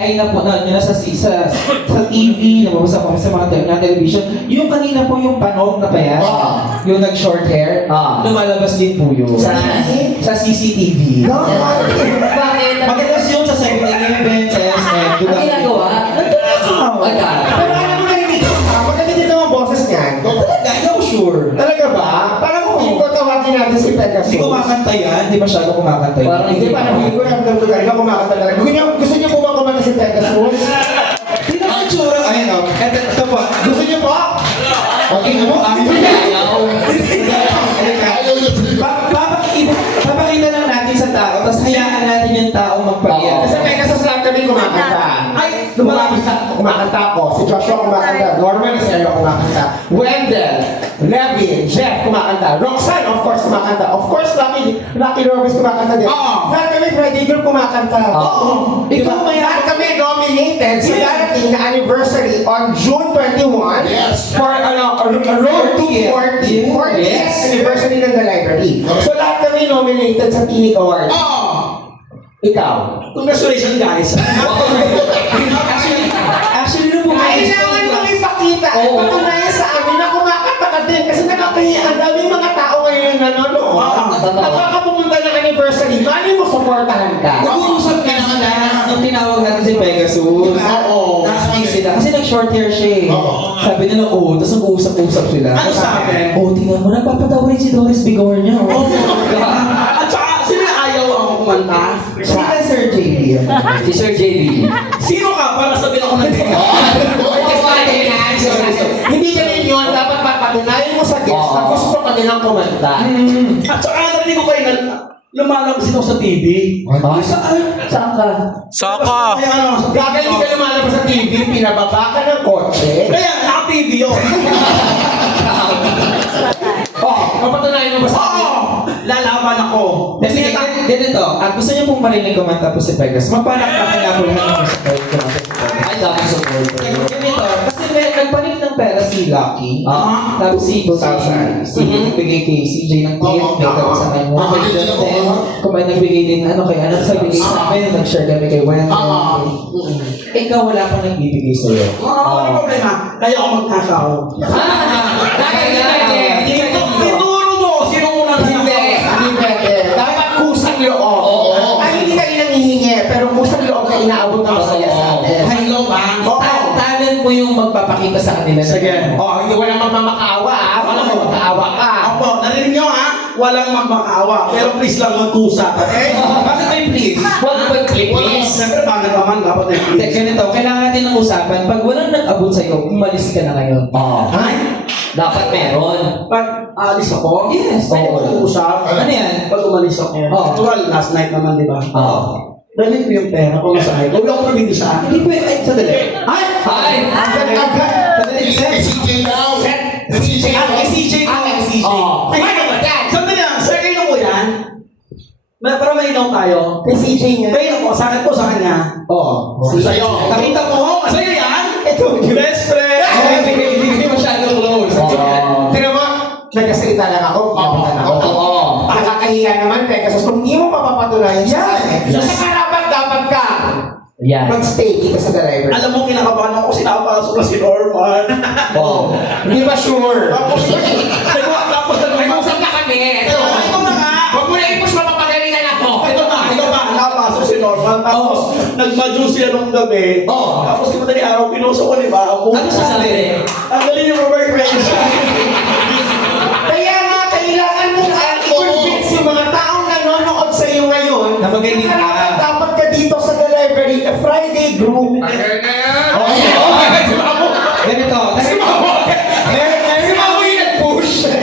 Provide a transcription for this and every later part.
ay napanood nyo na sa TV, nababasa ko sa mga television. Yung kanina po yung panog na payat, yung nag-short hair, lumalabas din po yun. Sa CCTV. Bakit? Magalas yun sa 7-Eleven, sa SM. Ang ginagawa? Pero alam mo na hindi ko magaling din naman boses niyan. Talaga, hindi ako sure. Talaga ba? Parang kung ko tawagin natin si Pegasus. Hindi kumakanta yan, hindi masyado kumakanta yan. Parang Hindi pa nabili ko yung ganito talaga kumakanta talaga. Gusto niyo po ba kumanta si Pegasus? Hindi naman sure. Ayun o, ito po. Gusto niyo po? Okay mo? Papakita lang natin sa tao, tapos hayaan natin yung tao magpagyan. Kasi Pegasus lang kami kumakanta. Ay, kumakanta ako. Si Joshua kumakanta. Norman is kumakanta. Wendell, Levin, Jeff kumakanta. Roxanne, of course, kumakanta. Of course, Lucky Robes kumakanta din. Lahat kami Friday Group kumakanta. Ikaw may lahat kami nominated sa darating na anniversary on June 21 for a road to 40th anniversary ng The Library. So lahat kami nominated sa Tinig Awards. Ikaw. Congratulations, guys. Actually, nung pumayos Kailangan mo ipakita at patunayan sa amin na kumakanta ka din kasi nakakahiya ang daming mga tao ngayon na nanonood. Nakakapumunta ng anniversary, mali mo supportahan ka. nag-uusap ka sila nung tinawag natin si Pegasus. Oo. Nakakinig sila. Kasi nag-short hair siya eh. Sabi nila, tapos nag-uusap-usap sila. Ano sabi? Tingnan mo, nagpapatawa rin si Doris Bigor niya. At saka, sino ayaw ako kumanta? Sila Sir JB. Si Sir JB. Sino ka para sabihin ako ng tingin? Hindi ganun yun. Dapat papatunayan mo sa guest na gusto ka nilang kumanta. At saka, narinig ko kayo na lumalabas ito sa TV. Saan ka? Saka! Kaya ano, Gagaling ka lumalabas sa TV, pinababa ka ng kotse. kaya naka-TV yun. Papatunayan mo ba sa akin? Lalaban ako. Kasi ganito, at gusto niyo pong marinig kumanta po si Pegasus. Magpalakpakan niya po lahat ng musical kumanta si Pegasus. Ay, dami supporter. Ganito, kasi nagpanik ng pera si Lucky. Tapos si nagbigay kay CJ ng tip, may tapos sa kanya. Kumain nagbigay din, kaya sa bigay sa amin, nag-share kami kay Wendell. Ikaw wala kang nagbibigay sa'yo. Ano problema? Kaya ako magkakaw. Tinuro mo, sino una na Hindi pwede. Dapat kusang loob. Ay, hindi ka inangihingi, pero kusang loob ka inaabot ng masaya sa atin. Hello, ba? Talent mo yung magpapakita sa kanila. Sige. Hindi walang magmamakaawa, Walang magmakaawa ka. Opo, narinig nyo ha? Walang magmakaawa. Pero please lang magkusa. Bakit may please? Please. Siyempre, bakit naman dapat may Hindi, please? ganito, kailangan natin ng usapan. Pag walang nag-abot sa'yo, umalis ka na ngayon. Ay, Dapat meron. pag alis ako, Yes. pwede ko mag-usap. Ano yan? Pag umalis ako. Well, last night naman, di ba? Dalhin ko yung pera ko masakay. Huwag ako pumindi sa akin. Hindi pwede. Ay, sandali. Ay! Ay! Sandali. CJ now! CJ now! CJ ko. CJ. Ay, sandali lang. Sir, kayo ko yan? Para mainom tayo. Kay CJ niya. Kayo ko, sa akin po, sa kanya. Sa'yo. Nakita mo? Sa'yo yan? Ito, Best friend! Hindi masyado close. Tignan mo, nagkasalita lang ako. Nakakahiya naman, Pegasus. Kung hindi mo mapapatunayan sa akin, sa karapat-dapat ka. Yan. Mag-stay dito sa The Library. Alam mo, kinakabahan ako kasi nakapasok na si Norman. Hindi ba sure? Tapos Nag-usap na kami. ito na nga. Huwag mo na i-push, mapapagalitan ako. Ito pa, nakapasok si Norman. Tapos, nag-majuice siya nung gabi. Tapos, di ba tali araw, pinuso ko, di ba? Ano sabi? Tanggalin yung Robert Reyes. Kaya nga, kailangan mong i-convince yung mga taong nanonood sa iyo ngayon Na magaling ka. Dapat ka dito sa The Library, a Friday group. Ganito. Kasi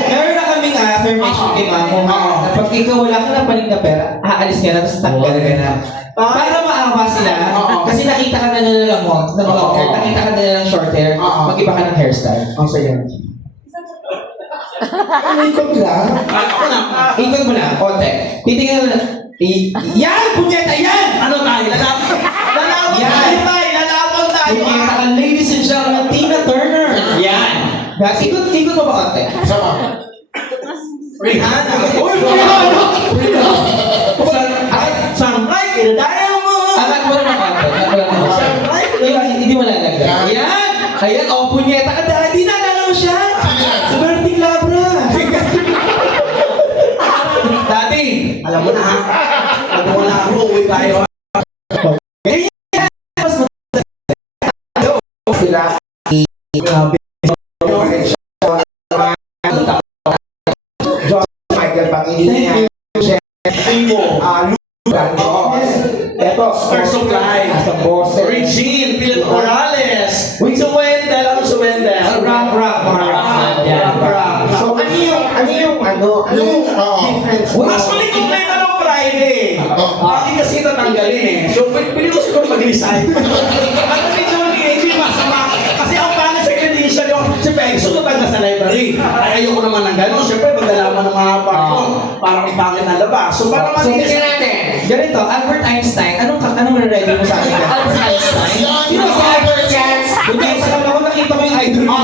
meron na kaming affirmation kay Mamo. Na pag ikaw wala ka na paling na pera, aalis ka na, tapos tanggal ka na. Para maawa sila, kasi nakita ka na nila ng long hair, nakita ka na nila ng short hair, mag-iba ka ng hairstyle. Sige. Ikot lang. Ikot mo na, konti. Titingnan mo na. Yan! Punyeta! Yan! Ano tayo? Lalaban tayo! Punyeta ka, ladies and gentlemen, Tina Turner! Yan. Guys, ikot mo ba konti? Rihanna! Uy! Rihanna! Sangkay, kinadaya mo! Angat mo naman konti. Ayan, oh, punyeta ka, daddy. Naalala mo siya? Si Berting Labra. Dati, alam mo na ha. Pag wala ako, uwi tayo ha. Sila. Grabe. Josh Michael Pangilinan. Timo. Lugan. Eto, First of Life. Sa boses. Regine, Pilat Morales. Si Wendell, ano si Wendell? Rock. So, ano yung difference? Actually, kung may tanong Friday, bakit kasi tatanggalin eh? So, pwede ko siguro mag-resign. At medyo hindi masama. Kasi ang pangit sa credential yung si Pegso tatanggal sa library. Ay, ayoko naman ng gano'n. Siyempre, magdalaman ng mga parang parang pangit na labas. So, parang Tingnan natin. Ganito, Albert Einstein. Anong ready mo sa akin? Albert Einstein. Sino si Albert Einstein? Buti, sa ako nakita mo yung idol mo.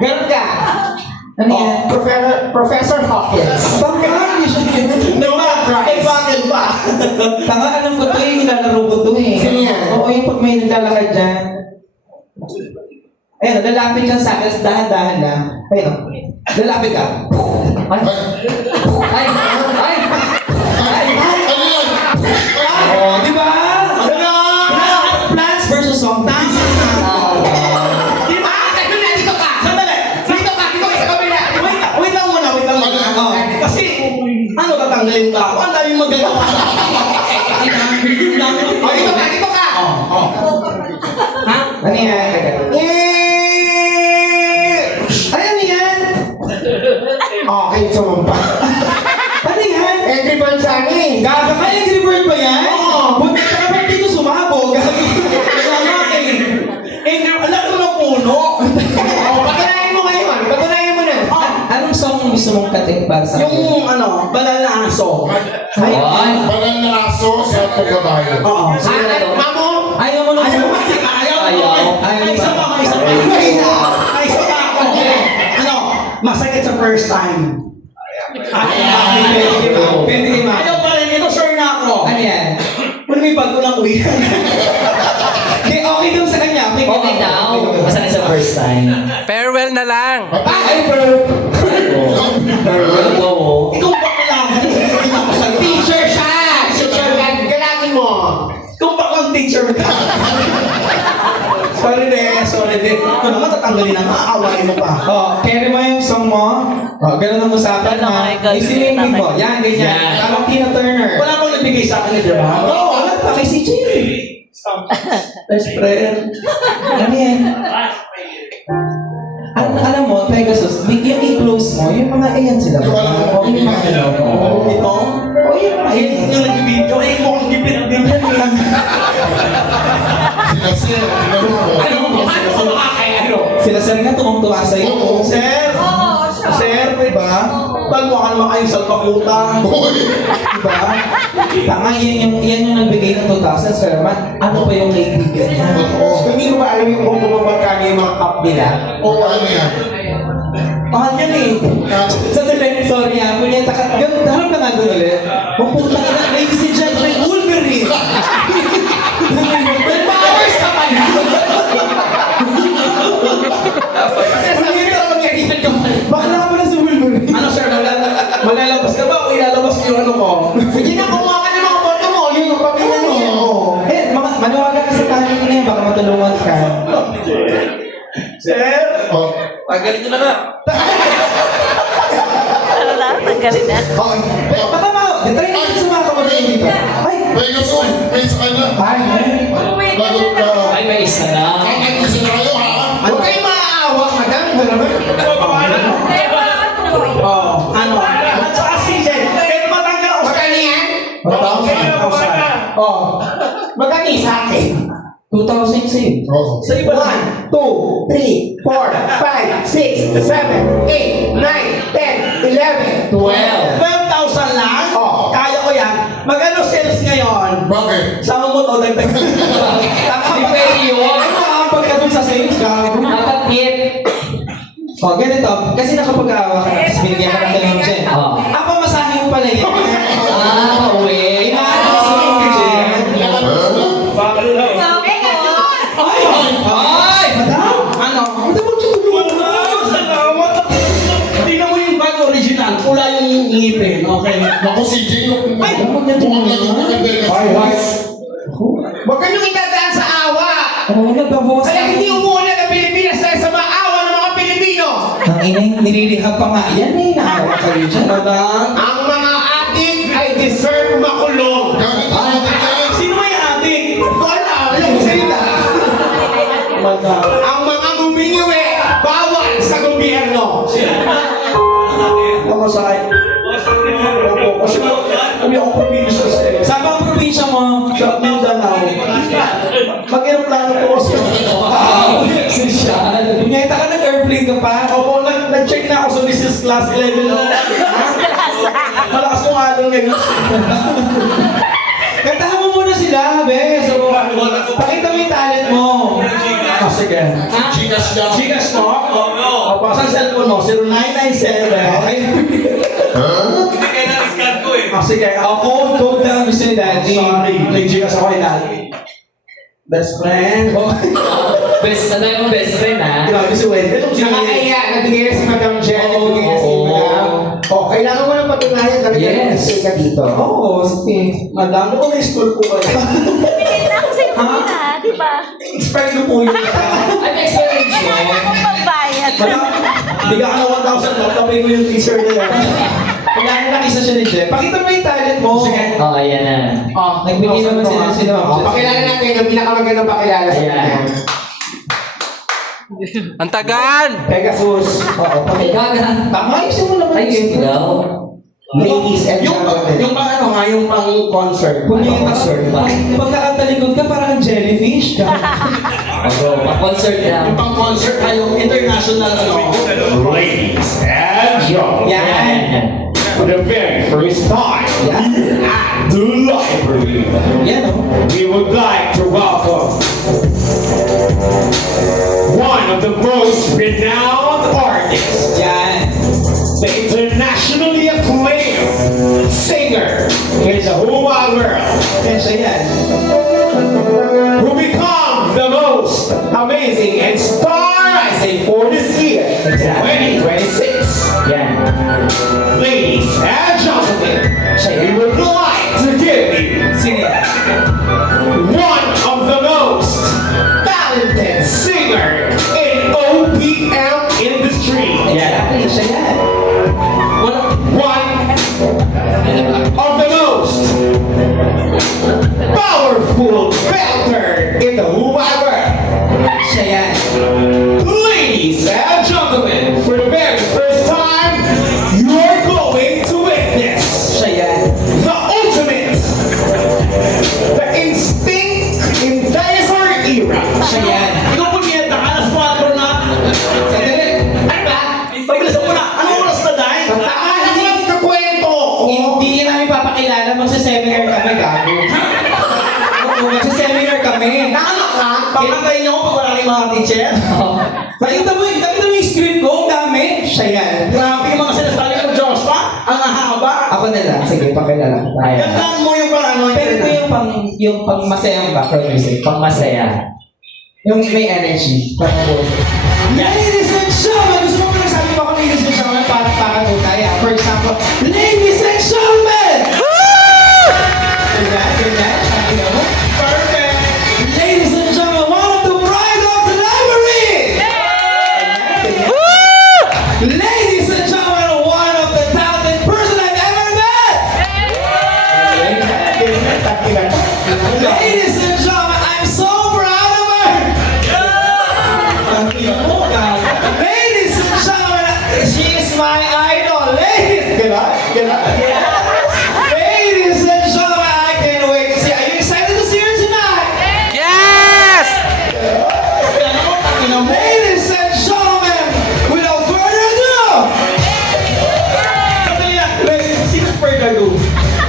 Ganun ka. Ano yan? Professor Hawkins. Tanga, hindi siya bakit ba? Tanga, alam ko to eh, nilalaro ko to eh. Sino yan? Oo, yung pag may naglalakad dyan. Ayun, lalapit ka sa akin, dahan-dahan lang. Ayun, lalapit ka. Ay! Oh, di ba? Plants versus zombies. Di ba? Dito ka! Sandali! Dito ka! Dito ka! Kabila! Wait lang muna. Oh, kasi, ano tatanggalin ka ako? Ang dami magagawa. Dito ka! Ha? Ano yan? Ay, ano yan? Okay, sumumpa. Ano yan? Angry Birds ani. Gaga ka, Angry Bird ba yan? Oo. Buti ka naman dito sumabog. Alam mo ng puno. Patunayan mo ngayon. Patunayan mo na. Anong song gusto mong kating para sa akin? Yung banal na aso. Ay! Banal na aso sa pagkabayo. Oo. Mamo. Ayaw mo nung Ayaw. May isa pa ako. Ano? Masakit sa first time. Pwede ma. Ayaw pa rin. Ito sure na ako. Ano yan? Lumipad ko lang uwi. Okay daw sa kanya. Okay daw. Masakit sa first time. Farewell na lang. Ay, bro. Oo. Ikaw ba kailangan? Ako sa'yo. Teacher siya. Teacher yan. Galangin mo. Kung ba kang teacher ka? Sorry de. Ano naman tatanggalin na nga, awain mo pa. Oh, carry mo yung song mo. Oh, ganun ang usapan ha. Isiningin mo. Yan, ganyan. Yan. Parang Tina Turner. Wala bang nagbigay sa akin, di ba? Oo, wala pa kay si Jerry. Best friend. Ano yan? Alam mo, Pegasus, yung i-close mo, yung mga ayan sila. O yung mga ano. Ito? O yung mga ayan. Yung nag-video, eh, mukhang gipit-gipit lang. Sinasir. Ano ko makakaya? Sila sir nga tumong-tuwa sa'yo. Sir? Sir, diba? Talmo ka naman kayong salpakuta. Diba? Tanga, yan yung nagbigay ng 2,000 sir man. Ano pa yung kaibigan niya? Hindi mo ba alam yung kung magkano yung mga cup nila? Oo, ano yan? Mahal yan eh. Sandali, sorry ha. Punyeta ka. Ganun, harap ka nga doon ulit. Pupunta ka na, ladies and gentlemen, Wolverine! May powers ka pa na! Bakla mo na si Wolverine. Ano sir, maglalabas ka ba o ilalabas ko yung ano ko? Sige na, kumuha ka ng mga boto mo. Yung pamilya niya. Eh, maniwala ka sa tayo na yan. Baka matulungan ka. Sir? Oh, Pagaling nyo na nga. Ano na? Tanggalin na. Baka try natin sumaka mo dito. Ay! Pegasus, may isa ka na. Ay! Lagot ka. Ay, may isa na. Kakagisa na kayo, ha? Huwag kayo maaawa, madam. Oh, ano? At saka si Jen, kahit matanggal ako sa Magkano yan? Oh, Magkano yung sa akin? 2,000 sa'yo. Oo. sa iba lang. 1, 2, 3, 4, 5, 6, 7, 8, 9, 10, 11, 12. 12,000 lang? Oo. Kaya ko yan. Magano sales ngayon? Bakit? Sama mo to, dagdag. Hindi pwede yun. Ano ang pagkatong sa sales? Gago. Dapat tip. O, ganito. Kasi nakapag-aawa ka na. Tapos binigyan ka ng ganun dyan. Oo. Ang pamasahe mo pala yan. Pauwi. Inaano ko si Jen. Eh? Ay! Naku, si Jay, kung Ay, lagi ko kay Vegas. Huwag kayong itadaan sa awa. Oo, nagbabawas Kaya hindi umuulan ang Pilipinas dahil sa maawa ng mga Pilipino. Ang inay, nililihap pa nga. Yan eh, naawa kayo dyan. Madam. Ang mga ating ay deserve makulong. Gamit ang ating yan. Sino may adik? Wala, yung salita. Madam. Ang mga gumingiwi, bawal sa gobyerno. Ako sa akin. Opo. Kasi kami ako probinsya sa Saan ba ang probinsya mo? Sa Mindanao. Mag-aeroplano po kasi. Wow! Sosyal. Bunyeta ka nag-airplane ka pa? Opo, nag-check na ako sa business class level. Malakas kong alon ngayon. Kantahan mo muna sila, be. So, pakita mo yung talent mo. Ah, sige. Gcash daw. Gcash mo? Opo, saan cellphone mo? 0997. Okay. Ah, sige. Ako, code na gusto ni Daddy. Sorry, nag-Gcash ako kay Daddy. Best friend. Best, ano yung best friend, ha? Grabe si Wendell. Nakakaya, nagbigay na si Madam Jen, nagbigay na si Oo. Madam. Oh, kailangan mo ng patunayan talaga Yes. na ka dito. Oo, sige. Madam, ano may school po kayo? Bigay na ako sa inyo na, di ba? Expired na po yun. Ano experience mo? Wala na akong pagbayad. Madam, bigyan ka ng 1,000 lang. Tapay ko yung t-shirt na yan. Kailangan nakisa siya ni Jeff. Pakita mo yung talent mo. Sige. Oh, ayan na. Oh, Nagbigay naman sila. Pakilala natin ang pinakamagandang pakilala sa Ayan. kanya. Ang tagal! Pegasus. Oo, pakilala. Gaga. Tama, ayusin mo naman Ayos yun. daw. Ladies and Yung gentlemen. pang ano nga, yung pang concert. Punyeta Concert ka. ba? Pag nakatalikod ka, parang jellyfish ka. Bro, pa-concert Yung lang. pang concert ay yung international ano. Ladies and gentlemen. Yan. For the very first time at the library, Yan, oh. we would like to welcome one of the most renowned artists, Yan. the internationally acclaimed singer in the whole wide world, Yan siya yan. who become the most amazing and star-rising for this year, Exactly. 2026. Yan. Ladies and gentlemen, we would like to give you Sino yan? one of the most talented singer in OPM industry. Exactly, siya yan. One of the most powerful belter in the whole wide world. Siya yan. Ladies and gentlemen, for the very first time, you're going to witness Siya yan. the ultimate, the instinct in dinosaur era. Siya yan. Ikaw punyeta ka, alas 4 na. Sandali. Ano ba? Pagbilisan mo na. Anong oras na, Day? Taka, hindi lang kakwento ko. Hindi namin papakilala, magsa-seminar kami, gago. Oo, magsa-seminar kami. Nakano ka? Pakantayin niyo ako pag wala kayong mga teacher. Nakita mo yung script ko, ang dami. Siya yan. Grabe yung mga sinasabi ko, Joshua. Ang hahaba. Ako na lang. Sige, pakilala ko tayo. Gandaan mo yung pang ano. Pero ito yung pang masayang background music. Pang masaya. Yung may energy. Ladies and gentlemen, gusto mo ba nagsabi pa ako ladies and gentlemen para po tayo? For example, ladies and gentlemen! Ganyan. Sabi mo? Perfect. Ladies and gentlemen, one of the pride of the library! Ladies and gentlemen, one of the talented person I've ever met! Ladies and gentlemen, I'm so proud of her! Ladies and gentlemen, she is my idol! Ladies and gentlemen, I can't wait to see. Are you excited to see her tonight? Yes! Ladies and gentlemen, without further ado, Sandali lang. Sino Fergado?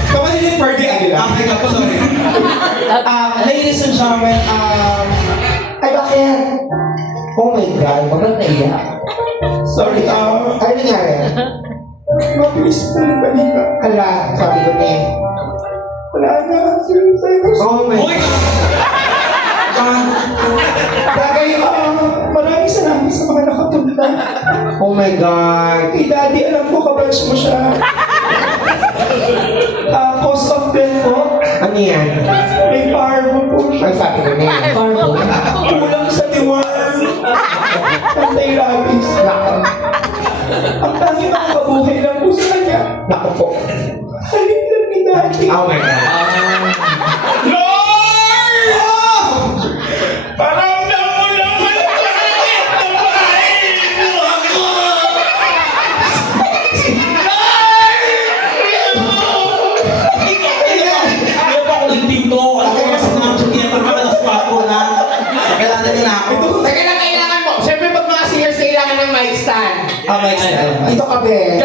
kapatid ni Ferdy Aguilar. Ah, teka po, sorry. Ladies and gentlemen, Ay, bakit? Oh my God. Bakit naiyak? sorry, Ano nangyari? mabilis po yung balita. Hala, sabi ko na eh. Wala na, Oh my Uy! Bagay, maraming salamat sa mga nakapunta. Oh my God. Kay Daddy, alam ko, kabatch mo siya. Ano yan? May parvo po siya. Ang sabi ko niya. Kulang sa tiwan. Anti-rabies. Ang tangi makakabuhay lang po sa kanya. Naku po. Halip ni Daddy. Oh my God. Lord! Paramdam mo lang ang sakit ng bahay mo ako! Hindi pa ako nagtinto. Ako mas Snapchat yan. Pagkakalas pa ako na. Kailangan nyo na ako. Teka lang, kailangan mo. Siyempre, pag mga singers, kailangan ng mic stand. Mic stand. Dito ka, be.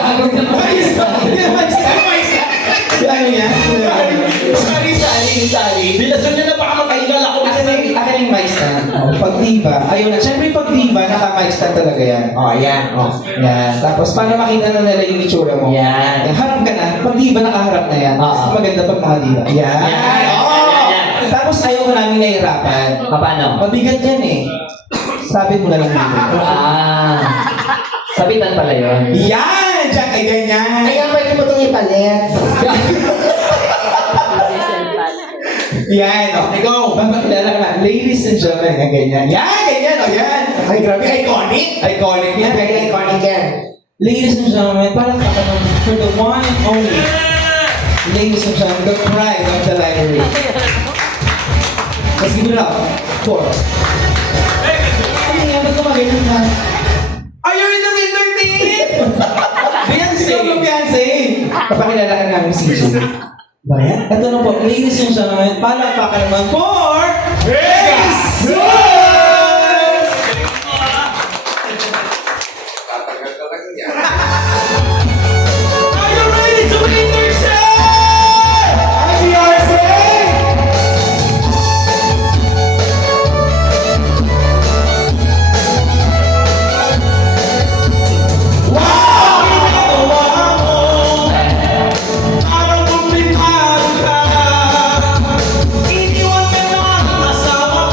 Ano yan? Sari. Bilasan nyo na baka makaigal ako. Akin yung mic stand. Pag diva, ayun na. Siyempre pag diva, naka-mic stand talaga yan. Oh, yan. Oh. Yan. Tapos para makita na nila yung itsura mo. Yan. Harap ka na. Pag diva, nakaharap na yan. Oo. Mas maganda pag naka-diva. Yan. Yan. Oo. Yan. Tapos ayaw ko namin nahihirapan. Paano? Mabigat yan eh. Sabit mo na lang dito. Sabitan pala yun. Yan! Diyan kay ganyan. Kaya pwede mo itong ipalit. Yan. Okay, go. Papakilala ka na. Ladies and gentlemen, yan ganyan. Yan! Ganyan! O yan! Ay, grabe. Iconic. Iconic yan. Very iconic yan. Ladies and gentlemen, parang katanong for the one and only. Ladies and gentlemen, the pride of the library. Let's give it up. Four. Ano yan? Ba't kumagayon ka? Are you in the entertain? Beyonce! Ikaw ang Beyonce! Papakilala ka namin si CJ. Ba yan? Ito na po, ladies and gentlemen, palakpakan naman for Vegas! Are you ready to entertain? Ang Beyonce! Parang kumpitan ka. Iniwan ka na kasama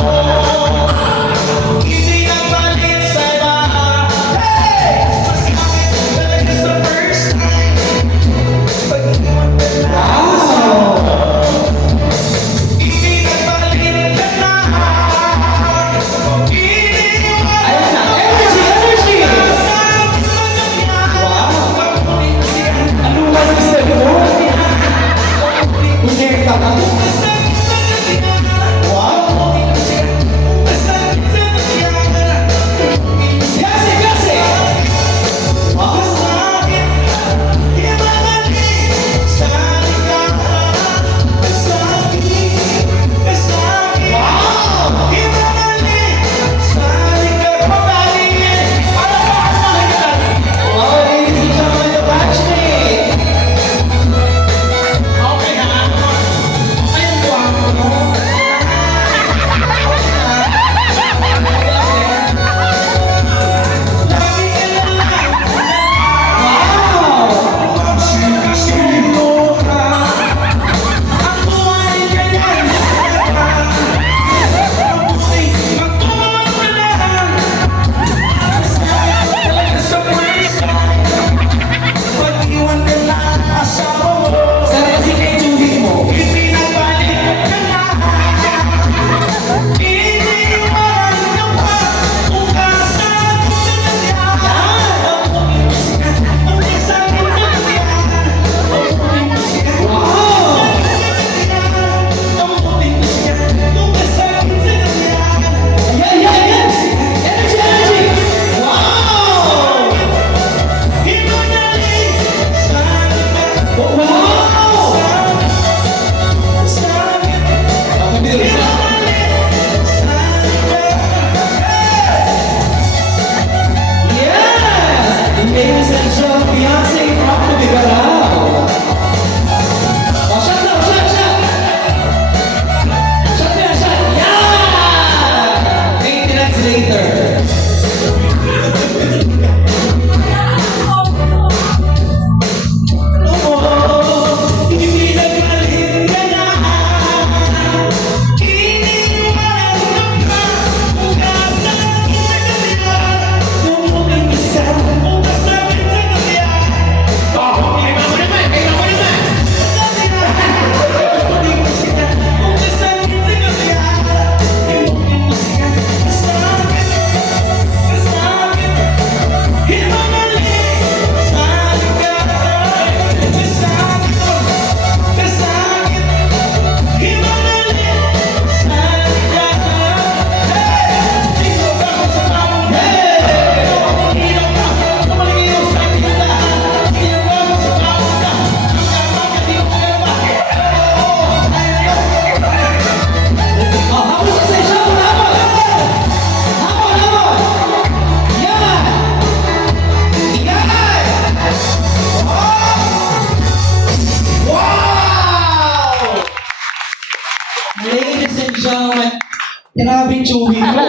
Grabe yung chewing mo.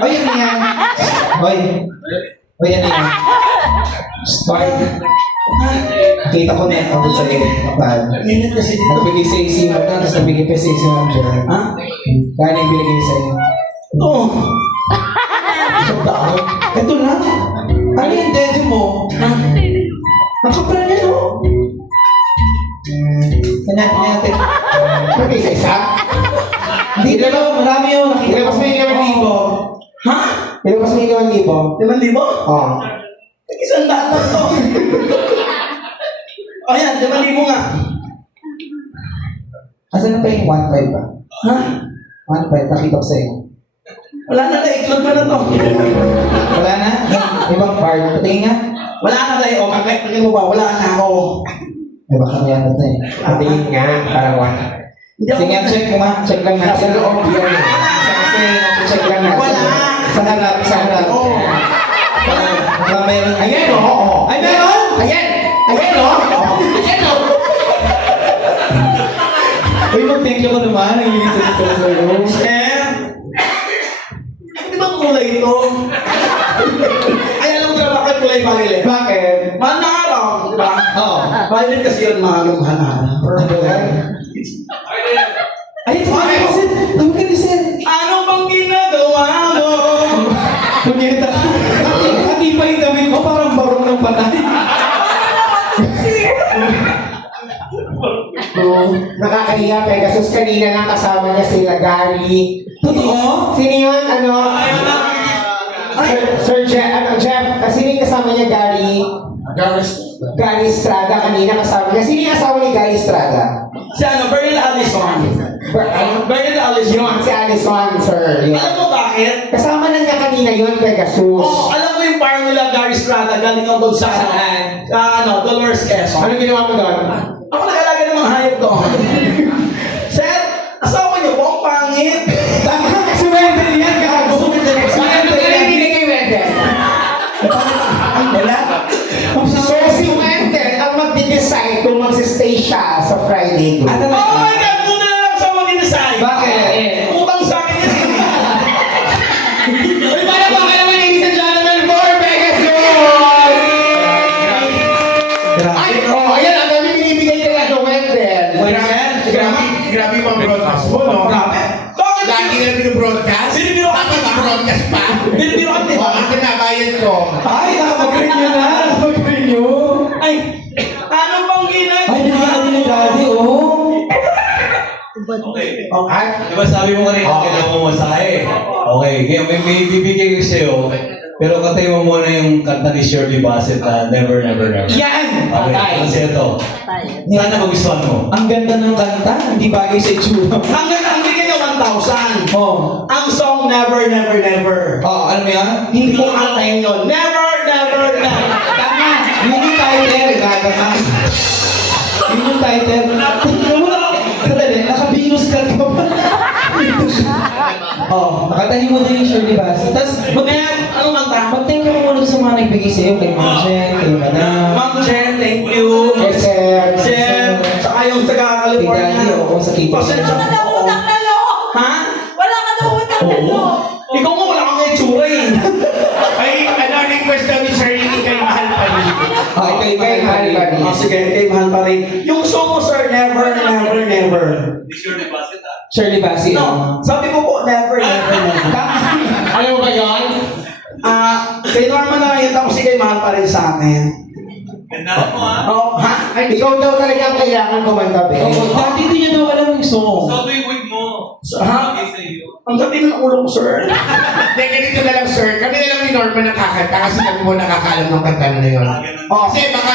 Oy, ano yan? Oy. Oy, ano yan? Start. Kita ko na ako sa iyo. Kapag. Minute kasi dito. Nagbigay sa AC mo na, tapos nabigay pa sa AC mo dyan. Ha? Kaya yung binigay sa iyo. Ito. Isang daan. Ito na. Ano yung dede mo? Ang kapal niya, no? Kanya natin. Pwede isa-isa? Hindi na, marami yun. Ilabas mo yung 5,000. Ha? Ilabas mo yung 5,000. 5,000? Oo. Isang daan lang to. O yan, 5,000 nga. Asan na pa yung 1.5 ba? Ha? 1.5, nakita ko sa'yo. Wala na tayo, iklog ko na to. Wala na? Ibang part. Patingin nga. Wala na tayo, o kakaitin mo ba? Wala na ako. Ay, baka may ano na eh. Patingin nga, parang Hindi ako. Sige, check mo nga. Check lang Nasa natin. loob yan. Kasi, check lang natin. Wala. Sa harap, sa harap. Oo. Baka mayroon. Ayan o, oo. Ay, meron! Ayan! Ayan o! Ayan o! Uy, mag-thank you ko naman. Nanginig sa sa'yo. Sir, di ba kulay ito? Ay, alam ko na bakit kulay violet. Bakit? Mahal na araw, di ba? Oo. Violet kasi yun, mahal na araw. Ay, tawag ka sir. Tawag ka ni sir. Ano bang ginagawa mo? Punyeta. Hati pa yung damit mo, parang barong ng patay. Nakakahiya, Pegasus. Kanina lang kasama niya sila Gary. Totoo? Sino yun? Ano? Sir Jeff, Jeff, sino yung kasama niya, Gary? Gary Estrada, kanina kasama niya. Sino yung asawa ni Gary Estrada? Si ano, Beryl Allison. Beryl Allison. Yun, si Alison, sir. Yun. Alam mo bakit? Kasama na niya kanina yun, Pegasus. Oo, alam mo yung farm nila, Gary Estrada, galing ako doon sa Dolores Quezon. Ano ginawa mo doon? Ako nag-alaga ng mga hayop doon. Sir, asawa niyo po ang pangit. Tama, si Wendell yan, gago. Si Ano Wendell ka yan. nang kay Wendell? Wala. So, si Wendell ang mag-decide kung magsistay siya sa Friday Ah, group. Oh talaga? my God, doon na lang sa mag-design. Bakit? Utang sa akin yan. Uy, para ba ka naman, ladies and gentlemen, for Pegasus! Ay, oh, ayan, ang dami binibigay kay ano, Wendell. Grabe yung broadcast mo, no? Grabe. Bakit? Lagi na binibroadcast? Binibiro ka, Dapat i-broadcast pa? Binibiro ka, di Oo, ba? ang kinabayan ko. Ay, nakapag-renew na. Nakapag-renew. Ay, ano bang ginagawa? Ay, binigyan natin ng daddy, oh. Ay, Di ba sabi mo kanina, kailangan mo masahe? Okay, ngayon may bibigay ko sa'yo, pero katay mo muna yung kanta ni Shirley Bassett na Never, Never, Never. Yan! Okay, kasi ito. Sana magustuhan mo. Ang ganda ng kanta, hindi bagay sa itsura. Ang ganda, ang bigay niya 1,000. Oh. Ang song Never, Never, Never. Oh, alam mo yan? Hindi ko kantahin yun. Never, never, never. Tama! Yun yung title, gaga ka. Yun yung title. Kadali, naka-Venus ka ka ba? Oh, nakatahin mo din yung Shirley Bassett. Tapos, Anong kanta? mag-thank you muna sa mga nagbigay sa'yo, kay Ma'am Jen, kay Manang, Ma'am Jen, thank you. yes, sir. Sir, tsaka yung taga kay California. Daddy, oo, sa kita. Pasensya Wala ka na na utang na loob. Ha? Wala ka na utang na loob. Ikaw mo, wala kang itsura eh. Ay, ano request daw ni Sir Ricky kay Mahal pa rin. Ay, kay Mahal pa rin. Oh, sige, kay mahal pa rin. Yung song mo, sir, Never, Never, Never. Ni Shirley Bassett ah. Shirley Bassett. No, sabi ko po, Never, Never, Never. Alam mo ba yun? Kay Norman na nakita ko si kay mahal pa rin sa akin. Gandaan mo ah. Oh, ha? Ay, ikaw daw talaga ang kailangan kumanta, be. Dati din niya daw alam yung song. Sabi yung wig mo. Ha? Bagay sa'yo. Ang gabi ng ulo ko, sir. Hindi, ganito na lang, sir. Kami na lang ni Norman nakakanta kasi kami mo nakakaalam ng kanta na yun. Oh, Kasi baka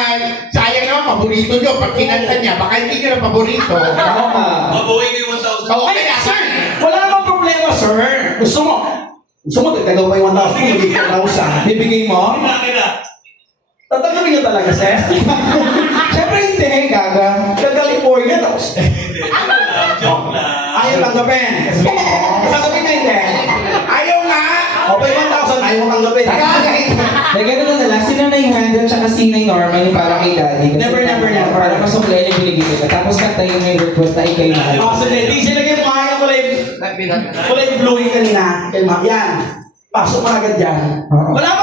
sayang naman, paborito nyo. Pag kinanta niya, baka hindi nyo na paborito. Tama. Mabuhay ko yung 1,000. Oo, Ay, kaya, sir! Wala namang problema, sir. Gusto mo dagdagan pa yung 1,000 kung hindi 1,000. Bibigay mo? Kina. Tatanggapin niyo talaga, sir. Siyempre hindi, gaga. Sa California, tapos Joke lang. ayaw tanggapin. Tanggapin na hindi. ayaw nga! O, pa yung 1,000, ayaw mo tanggapin. May ganun na lang, sino na yung Wendell tsaka sino yung Norman yung para kay Daddy. Kasi Never, never, never. Para masuklian yung binigay nila. Tapos kantayin mo yung request na ikay mahal. O, sige, di sila kayo ayaw ko lang Kulay blue yung kanina. Kay Ma'am. Yan. Pasok mo agad dyan. Wala